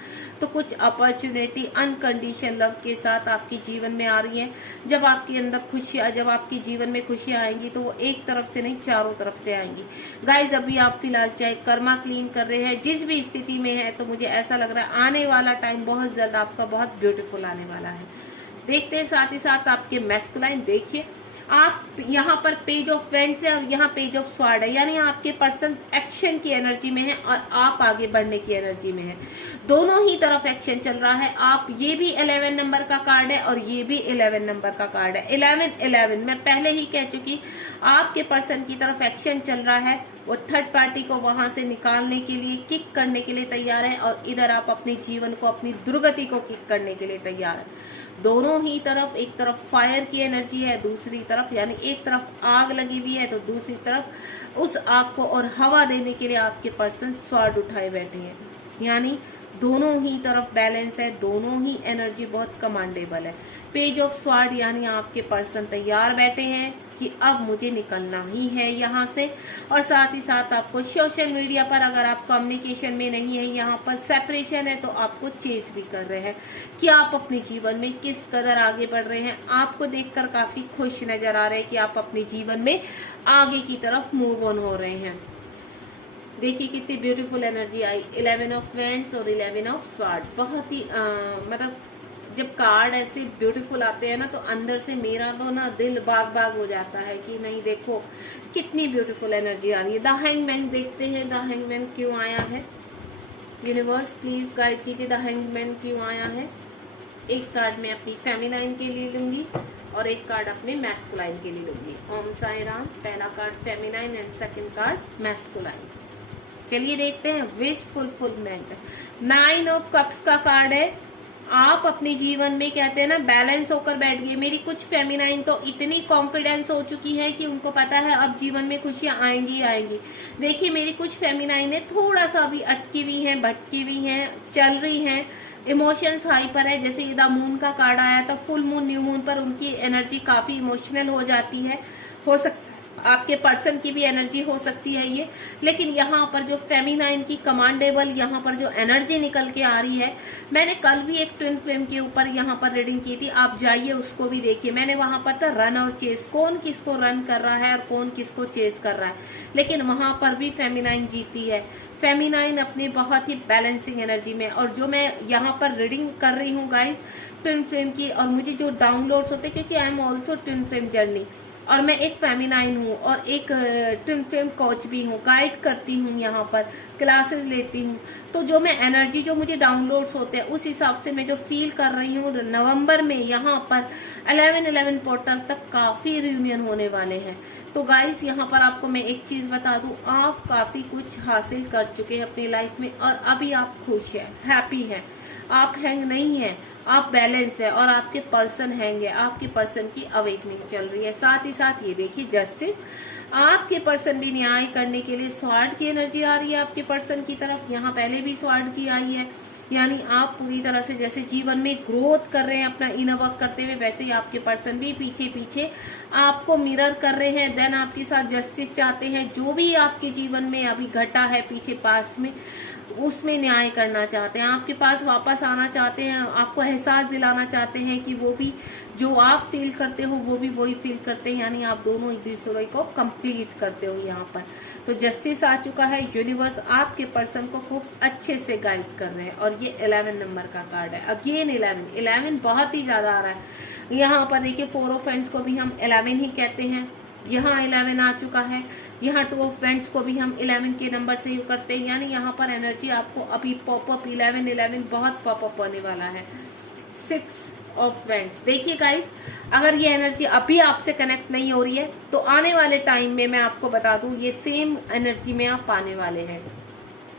तो कुछ अपॉर्चुनिटी अनकंडीशन लव के साथ आपके जीवन में आ रही है। जब आपके अंदर खुशियाँ, जब आपके जीवन में खुशियाँ आएंगी तो वो एक तरफ से नहीं चारों तरफ से आएंगी। गाइज अभी आप फिलहाल चाहे कर्मा क्लीन कर रहे हैं, जिस भी स्थिति में है, तो मुझे ऐसा लग रहा है आने वाला टाइम बहुत ज्यादा आपका बहुत ब्यूटीफुल आने वाला है। देखते हैं साथ ही साथ आपके मैस्कुलाइन। देखिए आप यहाँ पर पेज ऑफ वेंट्स है और यहाँ पेज ऑफ स्वॉर्ड है, यानी आपके पर्सन एक्शन की एनर्जी में है और आप आगे बढ़ने की एनर्जी में है। दोनों ही तरफ एक्शन चल रहा है। आप ये भी 11 नंबर का कार्ड है और ये भी 11 नंबर का कार्ड है। 11 मैं पहले ही कह चुकी, आपके पर्सन की तरफ एक्शन चल रहा है, वो थर्ड पार्टी को वहां से निकालने के लिए, किक करने के लिए तैयार है, और इधर आप अपने जीवन को, अपनी दुर्गति को किक करने के लिए तैयार है। दोनों ही तरफ, एक तरफ फायर की एनर्जी है, दूसरी तरफ यानी एक तरफ आग लगी हुई है तो दूसरी तरफ उस आग को और हवा देने के लिए आपके पर्सन स्वॉर्ड उठाए बैठे हैं। यानी दोनों ही तरफ बैलेंस है, दोनों ही एनर्जी बहुत कमांडेबल है। पेज ऑफ स्वॉर्ड यानी आपके पर्सन तैयार बैठे हैं कि अब मुझे निकलना ही है यहाँ से। और साथ ही साथ आपको सोशल मीडिया पर अगर आप कम्युनिकेशन में नहीं है, यहाँ पर सेपरेशन है, तो आपको चेज भी कर रहे हैं कि आप अपने जीवन में किस कदर आगे बढ़ रहे हैं। आपको देखकर काफी खुश नजर आ रहे हैं कि आप अपने जीवन में आगे की तरफ मूव ऑन हो रहे हैं। देखिए कितनी beautiful energy I, 11 of vents और 11 ऑफ स्वॉर्ड। बहुत ही मतलब जब कार्ड ऐसे ब्यूटीफुल आते हैं ना, तो अंदर से मेरा तो ना दिल बाग बाग हो जाता है कि नहीं, देखो कितनी ब्यूटीफुल एनर्जी आ रही है। द हैंगमैन देखते हैं, द हैंगमैन क्यों आया है। यूनिवर्स प्लीज गाइड कीजिए, द हैंगमैन क्यों आया है। एक कार्ड मैं अपनी फेमिनाइन के लिए लूंगी और एक कार्ड अपने मैस्कुलाइन के लिए लूंगी। ओम साई राम। पहला card feminine and second card masculine. चलिए देखते हैं विश फुलफिलमेंट। 9 ऑफ कप्स का कार्ड है। आप अपने जीवन में कहते हैं ना बैलेंस होकर बैठ गए। मेरी कुछ फेमिनाइन तो इतनी कॉन्फिडेंस हो चुकी है कि उनको पता है अब जीवन में खुशियां आएंगी ही आएंगी। देखिए मेरी कुछ फेमिनाइन है थोड़ा सा अभी अटकी हुई हैं, भटकी हुई हैं, चल रही हैं, इमोशंस हाई पर है। जैसे द मून का कार्ड आया था, फुल मून न्यू मून पर उनकी एनर्जी काफी इमोशनल हो जाती है। हो सकता आपके पर्सन की भी एनर्जी हो सकती है ये, लेकिन यहाँ पर जो फेमिनाइन की कमांडेबल यहाँ पर जो एनर्जी निकल के आ रही है, मैंने कल भी एक ट्विन फ्लेम के ऊपर यहाँ पर रीडिंग की थी, आप जाइए उसको भी देखिए। मैंने वहां पर था रन और चेस, कौन किसको रन कर रहा है और कौन किसको चेस कर रहा है, लेकिन वहां पर भी फेमिनाइन जीती है। फेमिनाइन अपनी बहुत ही बैलेंसिंग एनर्जी में। और जो मैं यहाँ पर रीडिंग कर रही हूँ गाइज ट्विन फ्लेम की, और मुझे जो डाउनलोड्स होते हैं, क्योंकि I am also twin flame journey, और मैं एक फेमिनाइन हूँ और एक ट्विन फ्लेम कोच भी हूँ, गाइड करती हूँ, यहाँ पर क्लासेस लेती हूँ। तो जो मैं एनर्जी जो मुझे डाउनलोड्स होते हैं उस हिसाब से मैं जो फील कर रही हूँ, नवंबर में यहाँ पर 11/11 पोर्टल तक काफ़ी रियूनियन होने वाले हैं। तो गाइस यहाँ पर आपको मैं एक चीज़ बता दूँ, आप काफ़ी कुछ हासिल कर चुके हैं अपनी लाइफ में और अभी आप खुश हैं, हैप्पी हैं, आप हैंग नहीं हैं, आप बैलेंस है और आपके पर्सन हैंगे, आपके पर्सन की अवेकनिंग चल रही है। साथ ही साथ ये देखिए जस्टिस, आपके पर्सन भी न्याय करने के लिए स्वॉर्ड की एनर्जी आ रही है आपके पर्सन की तरफ। यहाँ पहले भी स्वॉर्ड की आई है, यानी आप पूरी तरह से जैसे जीवन में ग्रोथ कर रहे हैं अपना इनर वर्क करते हुए, वैसे ही आपके पर्सन भी पीछे पीछे आपको मिरर कर रहे हैं। देन आपके साथ जस्टिस चाहते हैं, जो भी आपके जीवन में अभी घटा है पीछे पास्ट में, उसमें न्याय करना चाहते हैं, आपके पास वापस आना चाहते हैं, आपको एहसास दिलाना चाहते हैं कि वो भी जो आप फील करते हो वो भी वही फील करते हैं, यानी आप दोनों एक दूसरे को कंप्लीट करते हो यहाँ पर। तो जस्टिस आ चुका है, यूनिवर्स आपके पर्सन को खूब अच्छे से गाइड कर रहे हैं। और ये 11 नंबर का कार्ड है, अगेन 11 बहुत ही ज्यादा आ रहा है यहाँ पर। देखिए 4 ऑफ फ्रेंड्स को भी हम 11 ही कहते हैं, यहाँ 11 आ चुका है। यहाँ 2 ऑफ फ्रेंड्स को भी हम 11 के नंबर से ही करते हैं, यानी यहाँ पर एनर्जी आपको अभी पॉपअप 11 बहुत पॉपअप होने वाला है। 6 ऑफ फ्रेंड्स, देखिए गाइस, अगर ये एनर्जी अभी आपसे कनेक्ट नहीं हो रही है तो आने वाले टाइम में मैं आपको बता दूं ये सेम एनर्जी में आप पाने वाले हैं।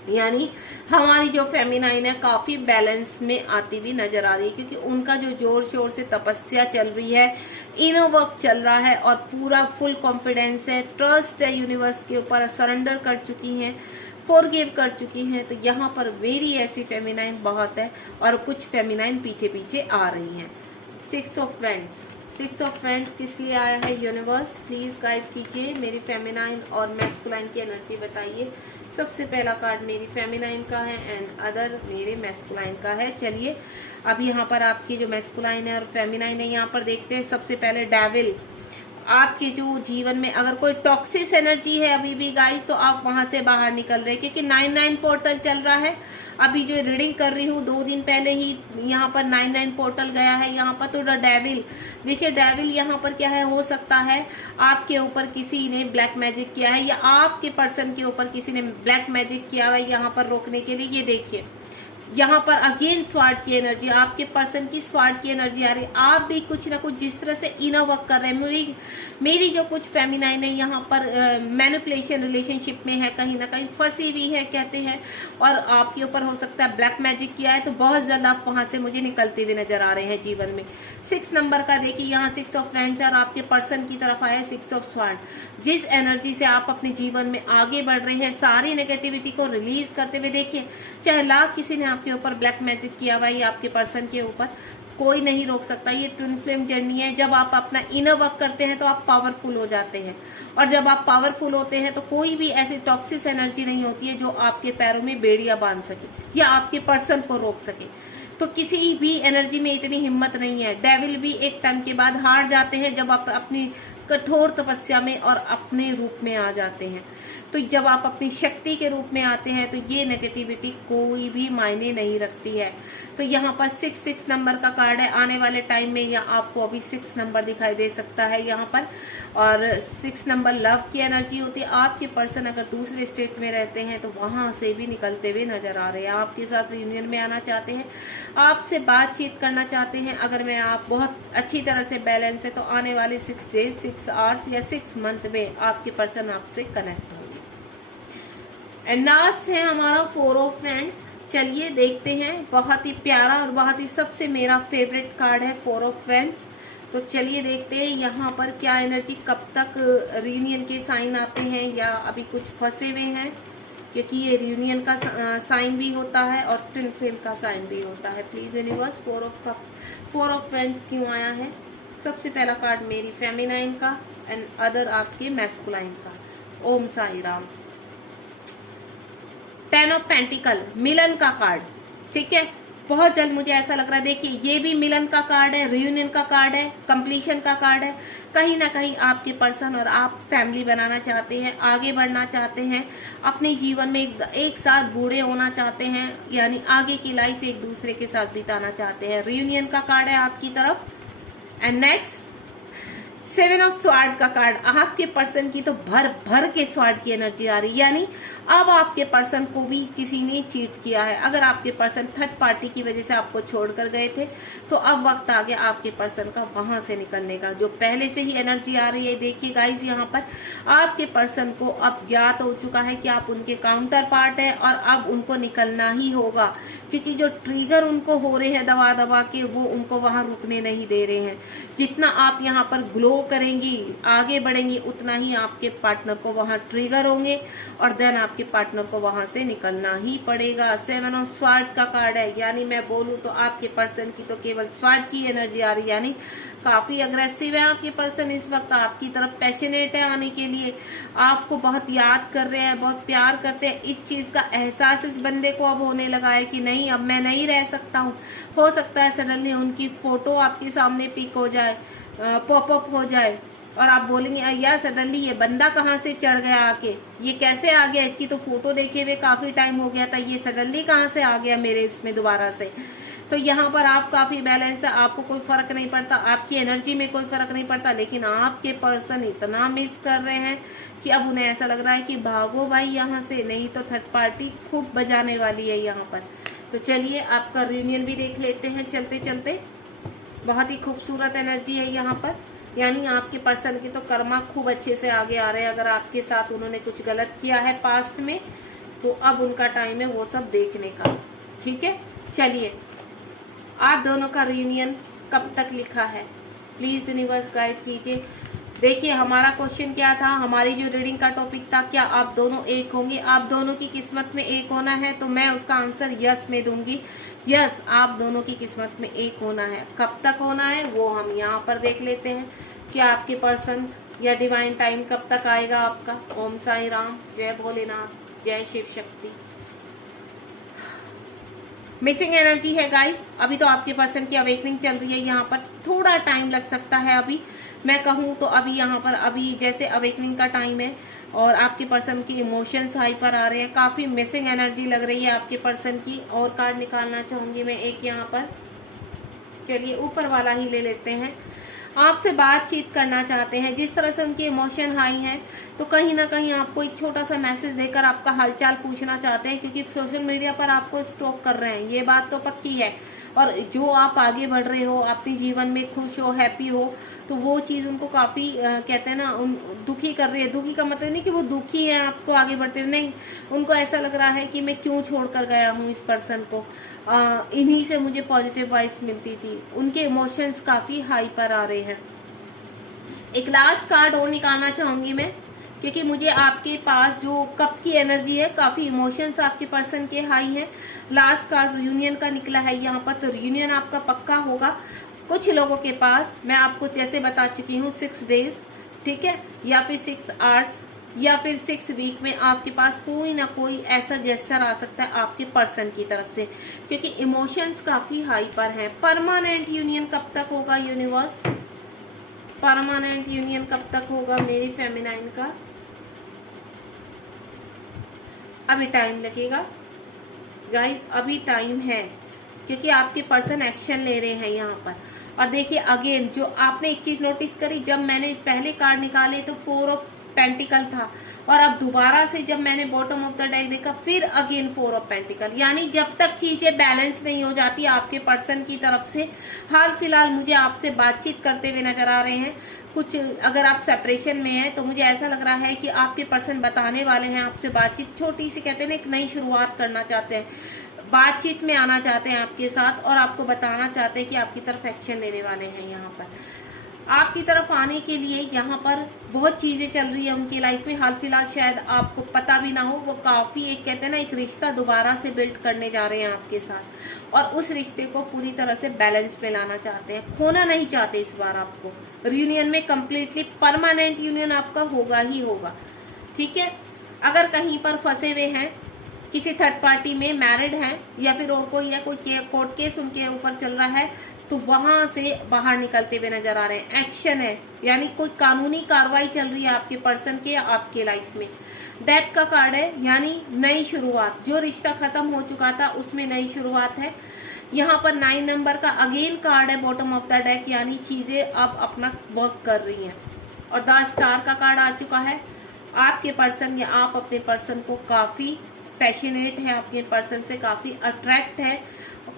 यानी हमारी जो फेमिनाइन है काफी बैलेंस में आती हुई नजर आ रही है, क्योंकि उनका जो जोर शोर से तपस्या चल रही है, इनर वर्क चल रहा है और पूरा फुल कॉन्फिडेंस है, ट्रस्ट है यूनिवर्स के ऊपर, सरेंडर कर चुकी हैं, फॉरगिव कर चुकी हैं। तो यहाँ पर वेरी ऐसी फेमिनाइन बहुत है और कुछ फेमिनाइन पीछे पीछे आ रही हैं। 6 ऑफ फ्रेंड्स, 6 ऑफ फ्रेंड्स किस लिए आया है यूनिवर्स, प्लीज गाइड कीजिए, मेरी फेमिनाइन और मैस्कुलाइन की एनर्जी बताइए। सबसे पहला कार्ड मेरी फेमिनाइन का है एंड अदर मेरे मैस्कुलाइन का है। चलिए अब यहाँ पर आपकी जो मैस्कुलाइन है और फेमिनाइन है यहाँ पर देखते हैं। सबसे पहले डेविल, आपके जो जीवन में अगर कोई टॉक्सिस एनर्जी है अभी भी गाइस, तो आप वहां से बाहर निकल रहे हैं, क्योंकि 9-9 पोर्टल चल रहा है। अभी जो रीडिंग कर रही हूँ 2 दिन पहले ही यहाँ पर 9-9 पोर्टल गया है यहाँ पर। तो डेविल, देखिए डेविल यहाँ पर क्या है, हो सकता है आपके ऊपर किसी ने ब्लैक मैजिक किया है या आपके पर्सन के ऊपर किसी ने ब्लैक मैजिक किया है यहाँ पर रोकने के लिए। ये देखिए यहाँ पर अगेन स्वार्ड की एनर्जी, आपके पर्सन की स्वार्ड की एनर्जी आ रही है। आप भी कुछ ना कुछ जिस तरह से इनर वर्क कर रहे हैं। मेरी जो कुछ फेमिनाइन है यहाँ पर मैनिपुलेशन रिलेशनशिप में है, कहीं ना कहीं फंसी हुई है कहते हैं, और आपके ऊपर हो सकता है ब्लैक मैजिक किया है। तो बहुत ज्यादा आप वहां से मुझे निकलते हुए नजर आ रहे हैं जीवन में। 6 नंबर का देखिए यहाँ 6 ऑफ फ्रेंड्स और आपके पर्सन की तरफ आया 6 ऑफ स्वार्ड। जिस एनर्जी से आप अपने जीवन में आगे बढ़ रहे हैं, सारी नेगेटिविटी को रिलीज करते हुए देखिए, चाहे लाख किसी ने आपके ऊपर ब्लैक मैजिक किया हुआ है आपके पर्सन के ऊपर, कोई नहीं रोक सकता। ये ट्विन फ्लेम जर्नी है। जब आप अपना इनर वर्क करते हैं तो आप पावरफुल हो जाते हैं, और जब आप पावरफुल होते हैं तो कोई भी ऐसी टॉक्सिस एनर्जी नहीं होती है जो आपके पैरों में बेड़ियां बांध सके या आपके पर्सन को रोक सके। तो किसी भी एनर्जी में इतनी हिम्मत नहीं है। डेविल भी एक टाइम के बाद हार जाते हैं जब आप अपनी कठोर तपस्या में और अपने रूप में आ जाते हैं। तो जब आप अपनी शक्ति के रूप में आते हैं तो ये नेगेटिविटी कोई भी मायने नहीं रखती है। तो यहाँ पर 6 नंबर का कार्ड है। आने वाले टाइम में या आपको अभी 6 नंबर दिखाई दे सकता है यहाँ पर, और 6 नंबर लव की एनर्जी होती है। आपके पर्सन अगर दूसरे स्टेट में रहते हैं तो वहां से भी निकलते हुए नजर आ रहे हैं, आपके साथ यूनियन में आना चाहते हैं, आपसे बातचीत करना चाहते हैं। अगर मैं आप बहुत अच्छी तरह से बैलेंस है तो आने वाले 6 डेज 6 आवर्स या 6 मंथ में आपके पर्सन आपसे कनेक्ट होंगे। एंड लास्ट है हमारा 4 ऑफ फ्रेंड्स। चलिए देखते हैं, बहुत ही प्यारा और बहुत ही सबसे मेरा फेवरेट कार्ड है 4 ऑफ फ्रेंड्स। तो चलिए देखते हैं यहाँ पर क्या एनर्जी, कब तक रियूनियन के साइन आते हैं या अभी कुछ फंसे हुए हैं, क्योंकि ये रियूनियन का साइन भी होता है और ट्विन फ्लेम का साइन भी होता है। प्लीज यूनिवर्स 4 ऑफ फ्रेंड्स क्यों आया है। सबसे पहला कार्ड मेरी फेमिनाइन का एंड अदर आपके मैस्कुलाइन का। ओम साई राम। 10 ऑफ पेंटिकल, मिलन का कार्ड, ठीक है। बहुत जल्द मुझे ऐसा लग रहा है, देखिए ये भी मिलन का कार्ड है, रियूनियन का कार्ड है, कंप्लीशन का कार्ड है। कहीं ना कहीं आपके पर्सन और आप फैमिली बनाना चाहते हैं, आगे बढ़ना चाहते हैं, अपने जीवन में एक साथ बूढ़े होना चाहते हैं, यानी आगे की लाइफ एक दूसरे के साथ बिताना चाहते हैं। रियूनियन का कार्ड है आपकी तरफ। एंड नेक्स्ट 7 ऑफ स्वार्ड का कार्ड। आपके पर्सन की तो भर भर के स्वार्ड की एनर्जी आ रही है, यानी अब आपके पर्सन को भी किसी ने चीट किया है। अगर आपके पर्सन थर्ड पार्टी की वजह से आपको छोड़कर गए थे तो अब वक्त आ गया आपके पर्सन का वहां से निकलने का। जो पहले से ही एनर्जी आ रही है, देखिए गाइस यहाँ पर आपके पर्सन को अब ज्ञात हो चुका है कि आप उनके काउंटर पार्ट है और अब उनको निकलना ही होगा, क्योंकि जो ट्रिगर उनको हो रहे हैं दबा दबा के, वो उनको वहां रुकने नहीं दे रहे हैं। जितना आप यहाँ पर ग्लो करेंगी, आगे बढ़ेंगी, उतना ही आपके पार्टनर को वहां ट्रिगर होंगे और देन आपके पार्टनर को वहां से निकलना ही पड़ेगा। 7 ऑफ स्वार्ड का कार्ड है, यानी मैं बोलूं तो आपके पर्सन की तो केवल स्वार्ड की एनर्जी आ रही है, यानी काफ़ी अग्रेसिव है आपके पर्सन इस वक्त, आपकी तरफ पैशनेट है आने के लिए, आपको बहुत याद कर रहे हैं, बहुत प्यार करते हैं। इस चीज़ का एहसास इस बंदे को अब होने लगा है कि नहीं, अब मैं नहीं रह सकता हूँ। हो सकता है सडनली उनकी फ़ोटो आपके सामने पिक हो जाए, पॉपअप हो जाए, और आप बोलेंगे यार सडनली ये बंदा कहाँ से चढ़ गया आके, ये कैसे आ गया, इसकी तो फोटो देखे हुए काफ़ी टाइम हो गया था, ये सडनली कहाँ से आ गया मेरे उसमें दोबारा से। तो यहाँ पर आप काफ़ी बैलेंस है, आपको कोई फ़र्क नहीं पड़ता, आपकी एनर्जी में कोई फ़र्क नहीं पड़ता, लेकिन आपके पर्सन इतना मिस कर रहे हैं कि अब उन्हें ऐसा लग रहा है कि भागो भाई यहाँ से, नहीं तो थर्ड पार्टी खूब बजाने वाली है यहाँ पर। तो चलिए आपका रियूनियन भी देख लेते हैं चलते चलते। बहुत ही खूबसूरत एनर्जी है यहाँ पर, यानी आपके पर्सन के तो कर्मा खूब अच्छे से आगे आ रहे हैं। अगर आपके साथ उन्होंने कुछ गलत किया है पास्ट में, तो अब उनका टाइम है वो सब देखने का। ठीक है, चलिए आप दोनों का रियूनियन कब तक लिखा है, प्लीज़ यूनिवर्स गाइड कीजिए। देखिए हमारा क्वेश्चन क्या था, हमारी जो रीडिंग का टॉपिक था, क्या आप दोनों एक होंगे, आप दोनों की किस्मत में एक होना है, तो मैं उसका आंसर यस में दूंगी। यस, आप दोनों की किस्मत में एक होना है। कब तक होना है वो हम यहाँ पर देख लेते हैं कि आपके पर्सन या डिवाइन टाइम कब तक आएगा आपका। ओम साई राम, जय भोलेनाथ, जय शिव शक्ति। मिसिंग एनर्जी है गाइस, अभी तो आपके पर्सन की अवेकनिंग चल रही है, यहाँ पर थोड़ा टाइम लग सकता है। अभी मैं कहूँ तो अभी यहाँ पर अभी जैसे अवेकनिंग का टाइम है और आपके पर्सन की इमोशंस हाई पर आ रहे हैं, काफ़ी मिसिंग एनर्जी लग रही है आपके पर्सन की। और कार्ड निकालना चाहूँगी मैं एक यहाँ पर, चलिए ऊपर वाला ही ले लेते हैं। आपसे बातचीत करना चाहते हैं, जिस तरह से उनके इमोशन हाई हैं, तो कहीं ना कहीं आपको एक छोटा सा मैसेज देकर आपका हालचाल पूछना चाहते हैं, क्योंकि सोशल मीडिया पर आपको स्टॉक कर रहे हैं, ये बात तो पक्की है। और जो आप आगे बढ़ रहे हो, अपने जीवन में खुश हो, हैप्पी हो, तो वो चीज़ उनको काफ़ी कहते हैं ना, उन दुखी कर रही है। दुखी का मतलब नहीं कि वो दुखी है आपको आगे बढ़ते हुए, नहीं, उनको ऐसा लग रहा है कि मैं क्यों छोड़ कर गया हूँ इस पर्सन को, इन्हीं से मुझे पॉजिटिव वाइब्स मिलती थी। उनके इमोशंस काफ़ी हाई पर आ रहे हैं। एक लास्ट कार्ड और निकालना चाहूँगी मैं, क्योंकि मुझे आपके पास जो कप की एनर्जी है, काफ़ी इमोशंस आपके पर्सन के हाई हैं। लास्ट कार्ड रियूनियन का निकला है यहाँ पर, तो रियूनियन आपका पक्का होगा। कुछ लोगों के पास मैं आपको जैसे बता चुकी हूँ 6 डेज, ठीक है, या फिर 6 आवर्स, या फिर 6 वीक में आपके पास कोई ना कोई ऐसा जेस्चर आ सकता है आपके पर्सन की तरफ से, क्योंकि इमोशंस काफ़ी हाई पर हैं। परमानेंट यूनियन कब तक होगा यूनिवर्स, परमानेंट यूनियन कब तक होगा मेरी फेमिनाइन का, अभी टाइम लगेगा गाइस, अभी टाइम है, क्योंकि आपके पर्सन एक्शन ले रहे हैं यहाँ पर। और देखिए अगेन, जो आपने एक चीज नोटिस करी, जब मैंने पहले कार्ड निकाले तो 4 ऑफ पेंटिकल था, और अब दोबारा से जब मैंने बॉटम ऑफ द डेक देखा, फिर अगेन 4 ऑफ पेंटिकल। यानी जब तक चीजें बैलेंस नहीं हो जाती आपके पर्सन की तरफ से, हाल फिलहाल मुझे आपसे बातचीत करते हुए नजर आ रहे हैं। कुछ अगर आप सेपरेशन में हैं तो मुझे ऐसा लग रहा है कि आपके पर्सन बताने वाले हैं आपसे बातचीत, छोटी सी कहते हैं ना, एक नई शुरुआत करना चाहते हैं, बातचीत में आना चाहते हैं आपके साथ, और आपको बताना चाहते हैं कि आपकी तरफ एक्शन लेने वाले हैं। यहाँ पर आपकी तरफ आने के लिए यहाँ पर बहुत चीज़ें चल रही है उनकी लाइफ में, हाल फिलहाल शायद आपको पता भी ना हो, वो काफ़ी एक कहते हैं ना, एक रिश्ता दोबारा से बिल्ड करने जा रहे हैं आपके साथ, और उस रिश्ते को पूरी तरह से बैलेंस में लाना चाहते हैं, खोना नहीं चाहते इस बार आपको। रियूनियन में कम्प्लीटली परमानेंट यूनियन आपका होगा ही होगा, ठीक है। अगर कहीं पर फंसे हुए हैं, किसी थर्ड पार्टी में मैरिड हैं, या फिर और कोई या कोई कोर्ट केस उनके ऊपर चल रहा है, तो वहां से बाहर निकलते हुए नजर आ रहे हैं। एक्शन है, यानी कोई कानूनी कार्रवाई चल रही है आपके पर्सन के या आपके लाइफ में। डेथ का कार्ड है, यानी नई शुरुआत, जो रिश्ता खत्म हो चुका था उसमें नई शुरुआत है। यहाँ पर 9 नंबर का अगेन कार्ड है बॉटम ऑफ द डेक, यानी चीजें अब अपना वर्क कर रही हैं। और द स्टार का कार्ड आ चुका है। आपके पर्सन या आप अपने पर्सन को काफी पैशनेट है, आपके पर्सन से काफी अट्रैक्ट है,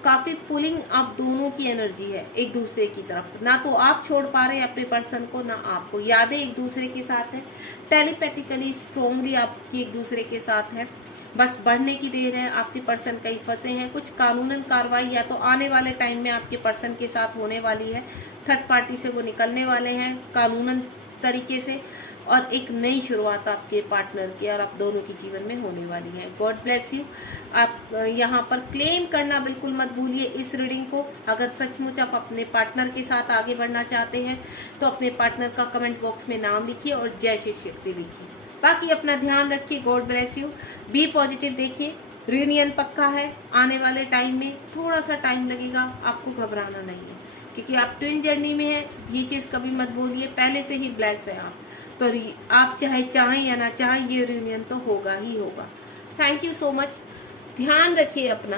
काफी पुलिंग आप दोनों की एनर्जी है एक दूसरे की तरफ। ना तो आप छोड़ पा रहे हैं अपने पर्सन को, ना आपको, यादें एक दूसरे के साथ है, टेलीपैथिकली स्ट्रॉन्गली आपकी एक दूसरे के साथ है। बस बढ़ने की देर है। आपके पर्सन कहीं फंसे हैं, कुछ कानूनन कार्रवाई या तो आने वाले टाइम में आपके पर्सन के साथ होने वाली है, थर्ड पार्टी से वो निकलने वाले हैं कानूनन तरीके से। और एक नई शुरुआत आपके पार्टनर की और आप दोनों के जीवन में होने वाली है। God bless you. आप यहाँ पर क्लेम करना बिल्कुल मत भूलिए इस रीडिंग को। अगर सचमुच आप अपने पार्टनर के साथ आगे बढ़ना चाहते हैं तो अपने पार्टनर का कमेंट बॉक्स में नाम लिखिए और जय शिव शक्ति लिखिए। बाकी अपना ध्यान रखिए। God bless you. Be positive. देखिए रियूनियन पक्का है, आने वाले टाइम में थोड़ा सा टाइम लगेगा, आपको घबराना नहीं है क्योंकि आप ट्विन जर्नी में है। ये चीज़ कभी मत भूलिए, पहले से ही ब्लेस है आप, तो आप चाहे चाहें या ना चाहें ये रियूनियन तो होगा ही होगा। Thank you so much. ध्यान रखिए अपना।